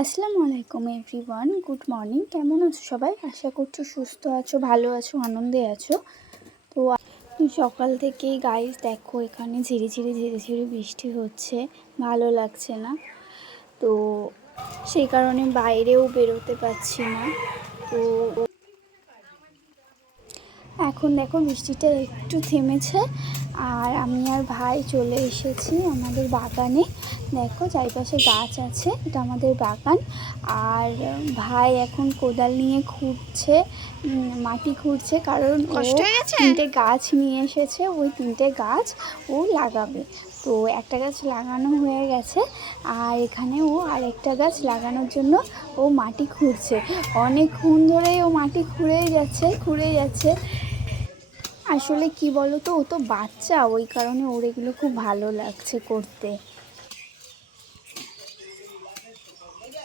আসসালামু আলাইকুম everyone, good morning. কেমন আছো সবাই? আশা করছো সুস্থ আছো, ভালো আছো, আনন্দে আছো। তো সকাল থেকেই গাইস দেখো এখানে ঝিরিঝিরি বৃষ্টি হচ্ছে, ভালো লাগছে না। তো সেই কারণে বাইরেও বেরোতে পারছি না। তো এখন দেখো বৃষ্টিটা একটু থেমেছে, আর আমি আর ভাই চলে এসেছি আমাদের বাগানে। দেখো চারিপাশে গাছ আছে, এটা আমাদের বাগান। আর ভাই এখন কোদাল নিয়ে খুঁড়ছে, মাটি খুঁড়ছে, কারণ ও 3টে গাছ নিয়ে এসেছে। ওই 3টে গাছ ও লাগাবে। তো একটা গাছ লাগানো হয়ে গেছে, আর এখানে ও আরেকটা গাছ লাগানোর জন্য ও মাটি খুঁড়ছে। অনেকক্ষণ ধরেই ও মাটি খুঁড়েই যাচ্ছে। আসলে কি বলো তো, ও তো বাচ্চা, ওই কারণে ওর এগুলো খুব ভালো লাগছে করতে।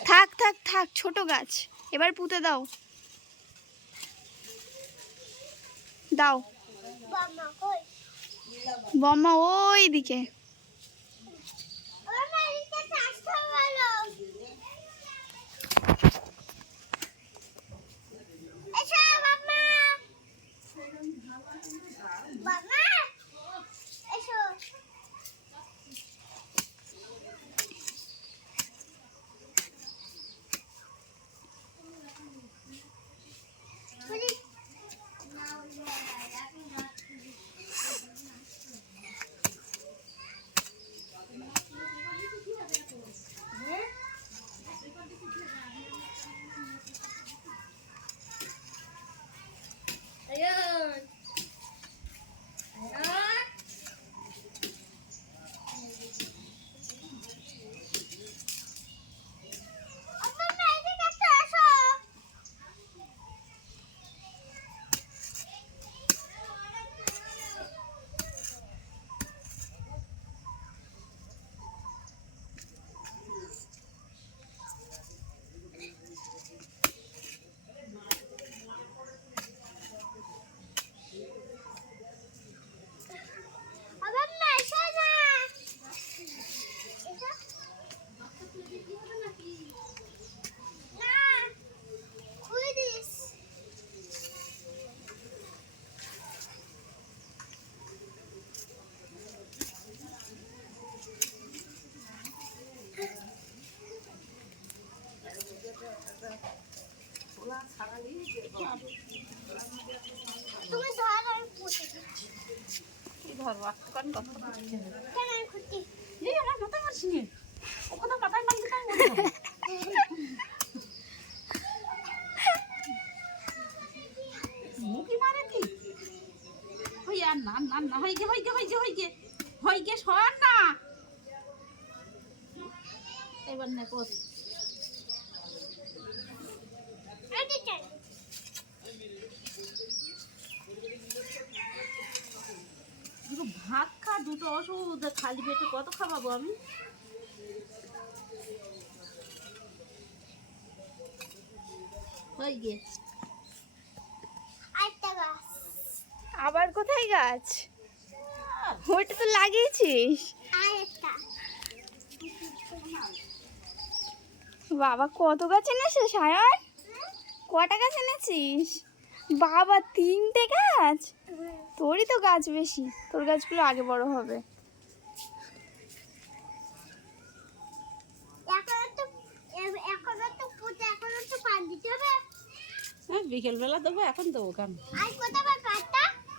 থাক থাক থাক, ছোট গাছ, এবার পুঁতে দাও দাও। বম্মা ওই দিকে। ভাত খা, দুটো ওষুধ খালি পেটে কত খাওয়াবো আমি? আবার কোথায় গাছ? ওইটা তো লাগিয়েছিস। বাবা কত গাছ এনেছিস সায়ন? কটা গাছ এনেছিস? বাবা 3টে গাছ। তোরই তো গাছ বেশি, তোর গাছগুলো আগে বড় হবে। বিকেল বেলা দেবো, এখন দেবো কেন?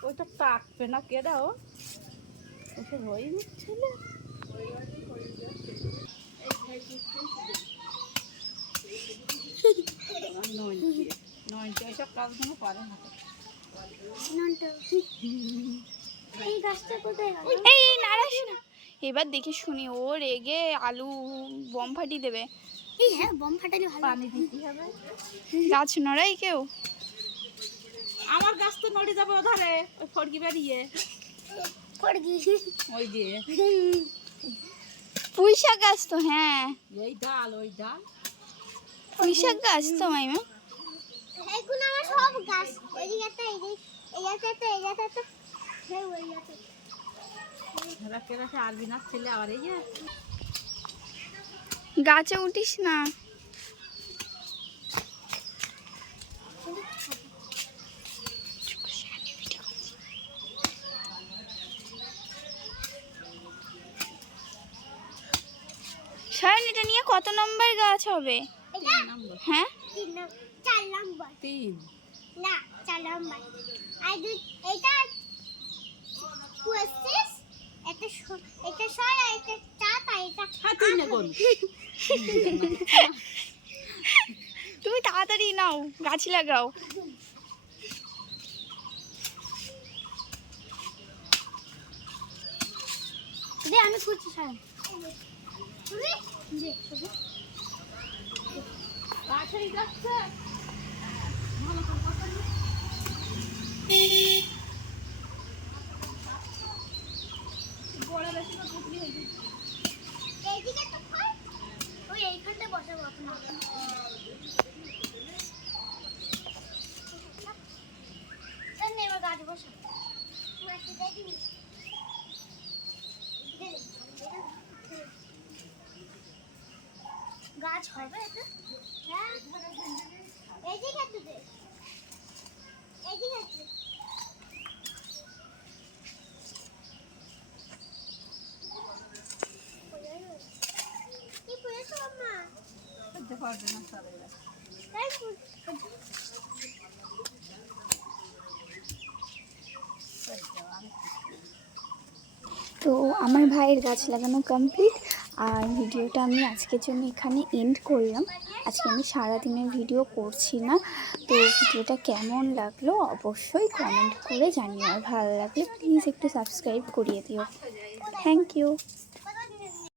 ওইটা কাটবে না, কে দাও ওসব হয়নি ছেলে। ওইসব কাজগুলো পারে না। এই নারাস না, এবার দেখে শুনি ও রেগে আলু বম ফাটিয়ে দেবে। হ্যাঁ, বম ফাটালে ভালো। পানি দিতে হবে। গাছ নড়াই কেউ? আমার গাছ তো নড়ে যাবে ওধারে, ওই ফড়কি বেরিয়ে। ওই যে পুঁই শাক গাছ তো। হ্যাঁ, ওই ডাল পুঁই শাক গাছ তো মাইমা। এগুলো আমার সব গাছ, এদিকে একটা, আরবি না ছেলে আবার এই যে গাছে উঠিস না। সায়ন, এটা নিয়ে কত নম্বর গাছ হবে? এটা নাম্বার হ্যাঁ, 4 নম্বর 3 না 4 নম্বর আর এটা 25 এটা এটা 6 আর এটা 4 আর এটা হ্যাঁ 3 না গোল তুমি তাড়াতাড়ি নাও, গাছ লাগাও। দে আমি করছি সারা তুমি দে শুধু কাছেই যাচ্ছে ভালো করে কথা বল। বড় বেশি করে পুকরি হইছে এইদিকে তো কর ওই এইখানটা বসাবো আপনার এখানে এবার গাছ বসা মাটি দিয়ে দিবি গাছ হবে এটা হ্যাঁ এইদিকে তো দে এইদিকে তো কি করেছো আম্মা করতে পারবে না সারেরা তাই তো আমার ভাইয়ের গাছ লাগানো কমপ্লিট, আর ভিডিওটা আমি আজকের জন্য এখানে এন্ড করলাম। আজকে আমি সারাদিনের ভিডিও করছি না। তো ভিডিওটা কেমন লাগলো অবশ্যই কমেন্ট করে জানিও, আর ভালো লাগলে প্লিজ একটু সাবস্ক্রাইব করিয়ে দিও। Thank you.